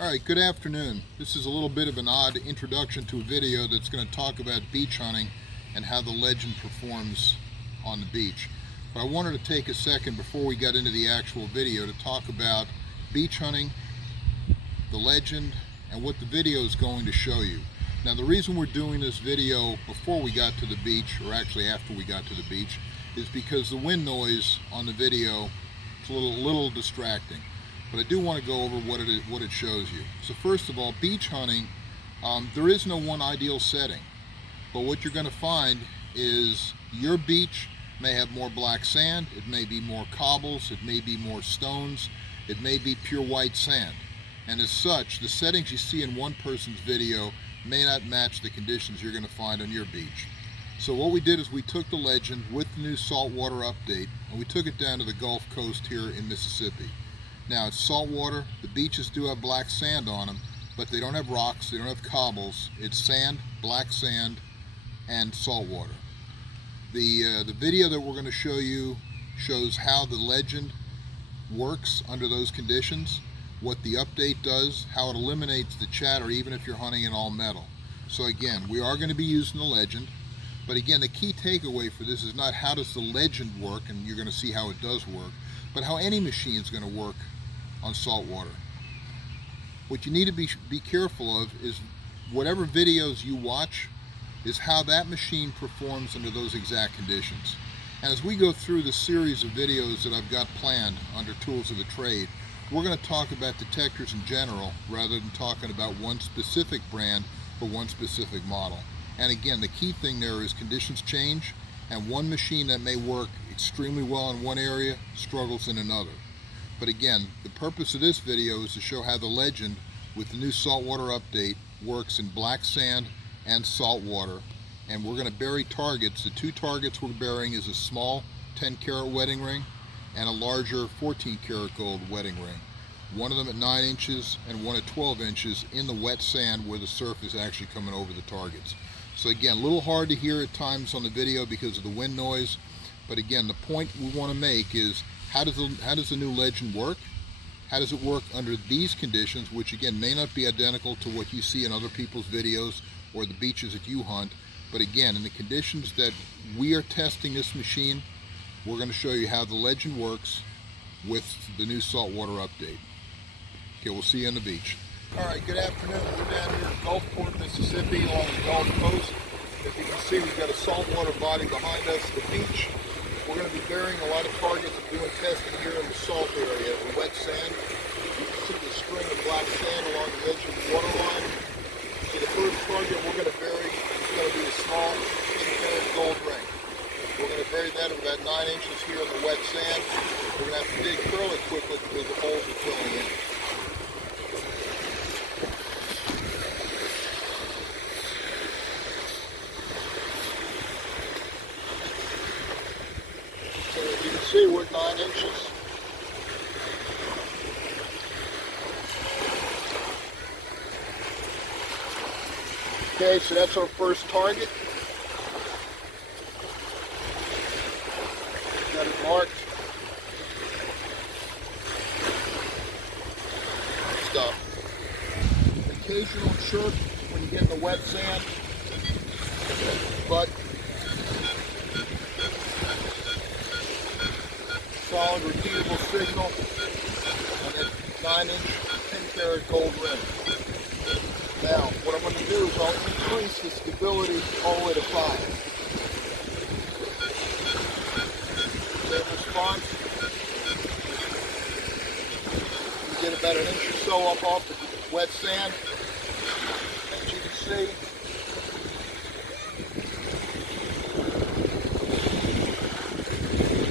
Alright, good afternoon. This is a little bit of an odd introduction to a video that's going to talk about beach hunting and how the legend performs on the beach. But I wanted to take a second before we got into the actual video to talk about beach hunting, the legend, and what the video is going to show you. Now, the reason we're doing this video before we got to the beach, or actually after we got to the beach, is because the wind noise on the video is a little distracting. But I do want to go over what it shows you. So first of all, beach hunting, there is no one ideal setting. But what you're going to find is your beach may have more black sand, it may be more cobbles, it may be more stones, it may be pure white sand. And as such, the settings you see in one person's video may not match the conditions you're going to find on your beach. So what we did is we took the legend with the new saltwater update and we took it down to the Gulf Coast here in Mississippi. Now, it's saltwater. The beaches do have black sand on them, but they don't have rocks, they don't have cobbles. It's sand, black sand, and saltwater. The video that we're going to show you shows how the legend works under those conditions, what the update does, how it eliminates the chatter even if you're hunting in all metal. So again, we are going to be using the legend, but again, the key takeaway for this is not how does the legend work, and you're going to see how it does work, but how any machine is going to work on saltwater. What you need to be careful of is whatever videos you watch is how that machine performs under those exact conditions. And as we go through the series of videos that I've got planned under Tools of the Trade, we're going to talk about detectors in general rather than talking about one specific brand or one specific model. And again, the key thing there is conditions change, and one machine that may work extremely well in one area struggles in another. But again, the purpose of this video is to show how the legend with the new saltwater update works in black sand and saltwater. And we're going to bury targets. The two targets we're burying is a small 10-carat wedding ring and a larger 14-karat gold wedding ring. One of them at 9 inches and one at 12 inches in the wet sand where the surf is actually coming over the targets. So again, a little hard to hear at times on the video because of the wind noise. But again, the point we want to make is how does the new legend work? How does it work under these conditions, which again may not be identical to what you see in other people's videos or the beaches that you hunt. But again, in the conditions that we are testing this machine, we're going to show you how the legend works with the new saltwater update. Okay, we'll see you on the beach. All right, good afternoon. We're down here in Gulfport, Mississippi along the Gulf Coast. As you can see, we've got a saltwater body behind us, the beach. We're going to be burying a lot of targets and doing testing here in the salt area, the wet sand. You can see the string of black sand along the edge of the water line. So the first target we're going to bury is going to be a small 10-karat gold ring. We're going to bury that at about 9 inches here in the wet sand. We're going to have to dig fairly quickly because the holes are filling in. See, we're at 9 inches. Okay, so that's our first target. Got it marked. Stuff. Occasional chirp when you get in the wet sand, but solid repeatable signal, and then 9-inch 10-karat gold ring. Now, what I'm going to do is I'll increase the stability all the way to 5. Same response. You get about 1 inch or so up off the wet sand. As you can see,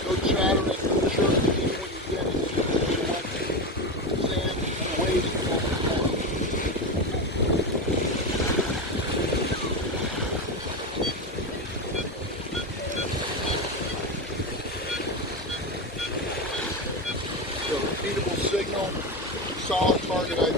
no chattering. Repeatable signal, solid target ID.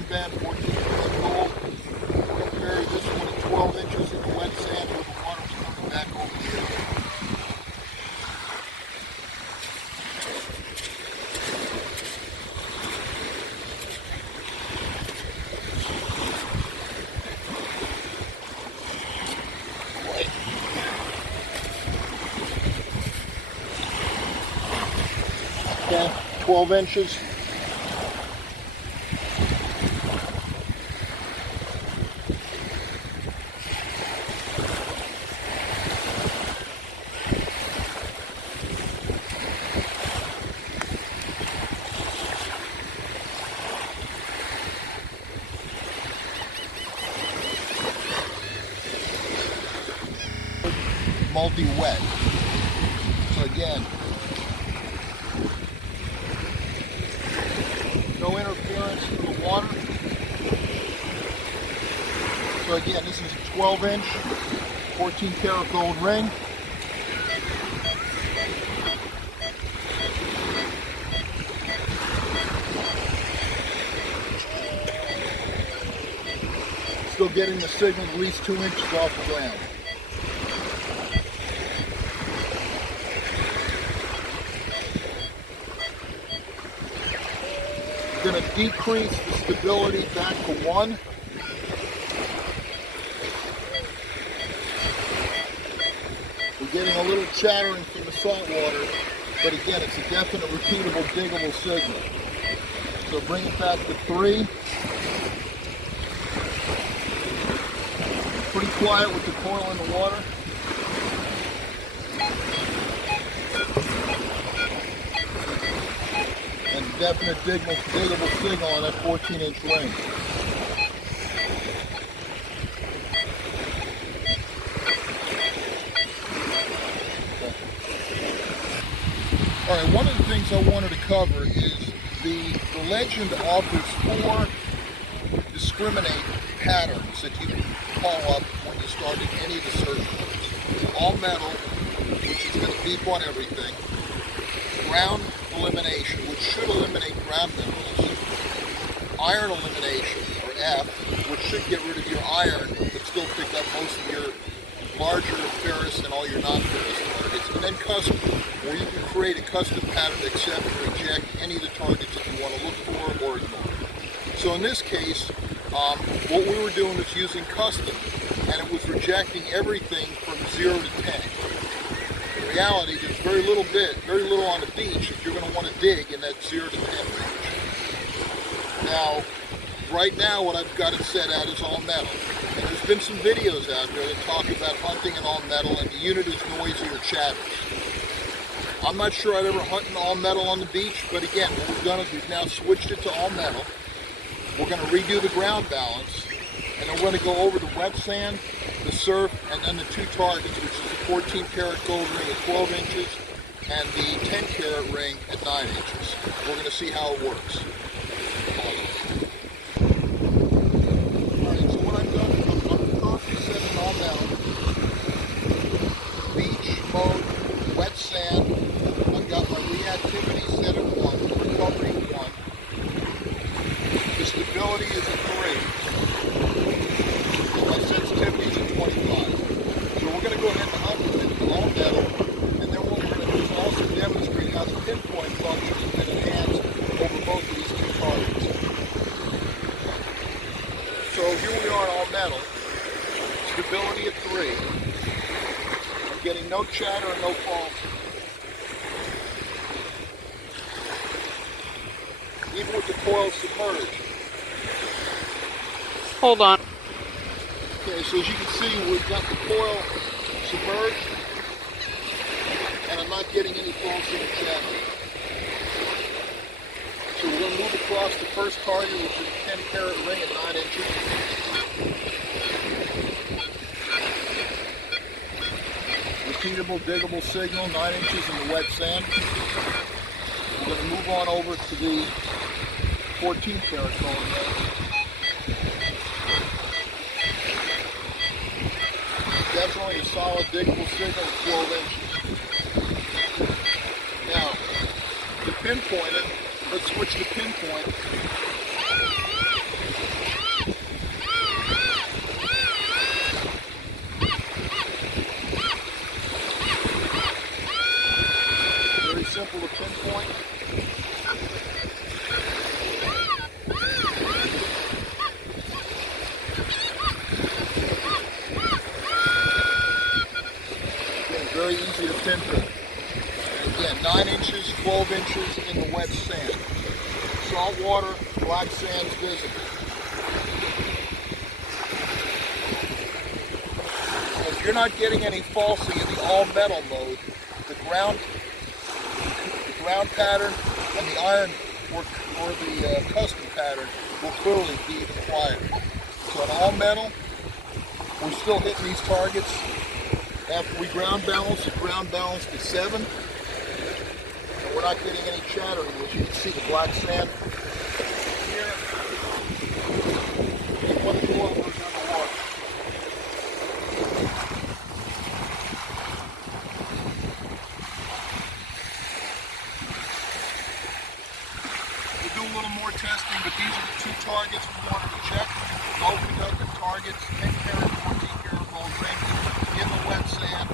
ring band, 14 karat gold. We'll bury this one at 12 inches in the wet sand where the water's coming back over here. Okay, 12 inches. Multi-wet. So again, no interference from the water. So again, this is a 12-inch, 14 karat gold ring. Still getting the signal at least 2 inches off the ground. Going to decrease the stability back to 1. We're getting a little chattering from the salt water, but again, it's a definite, repeatable, diggable signal. So bring it back to 3. Pretty quiet with the coil in the water. Definite diggable signal on that 14-inch ring. All right, one of the things I wanted to cover is the legend offers 4 discriminate patterns that you can call up when you start in any of the search words. All metal, which is going to beep on everything. Ground elimination, which should eliminate ground minerals. Iron elimination, or F, which should get rid of your iron, but still pick up most of your larger ferrous and all your non-ferrous targets. And then custom, where you can create a custom pattern to accept and reject any of the targets that you want to look for or ignore. So in this case, what we were doing was using custom, and it was rejecting everything from 0 to 10. In reality, there's very little on the beach if you're going to want to dig in that 0 to 10 range. Now, right now what I've got it set at is all metal. And there's been some videos out there that talk about hunting in all metal and the unit is noisy or chatters. I'm not sure I'd ever hunt in all metal on the beach, but again, what we've done is we've now switched it to all metal. We're going to redo the ground balance, and then we're going to go over the wet sand, the surf, and then the 2 targets, which is the 14 karat gold ring at 12 inches and the 10 karat ring at 9 inches. We're going to see how it works. Alright, so what I've done is I'm currently setting all metal, beach mode, wet sand. I've got my reactivity set at 1, recovery at 1. The stability is at 3. My sensitivity is at 25. So we're going to go ahead and hunt with it all metal, and then what we're going to do is also demonstrate how the pinpoint function has been enhanced over both of these 2 targets. So here we are all metal, stability at 3. I'm getting no chatter and no faults. Even with the coil submerged. Hold on. Okay, so as you can see, we've got the coil submerged, and I'm not getting any faults in the chatter. So we're going to move across the first target, which is a 10 karat ring at 9 inches. Repeatable, diggable signal, 9 inches in the wet sand. We're going to move on over to the 14 karat gold ring. Definitely a solid diggable signal at 12 inches. Now, to pinpoint it, let's switch to pinpoint. see the pinprick. And again, 9 inches, 12 inches in the wet sand. Saltwater, black sand's visible. So if you're not getting any falsing in the all metal mode, the ground pattern and the iron or the custom pattern will clearly be acquired. So on all metal, we're still hitting these targets. After we ground balance, the ground balance to 7. And we're not getting any chattering, which you can see the black sand here. And one more goes underwater. We'll do a little more testing, but these are the 2 targets we wanted to check. Low conductive targets, 10 karat, 14 karat gold ring in the wet sand.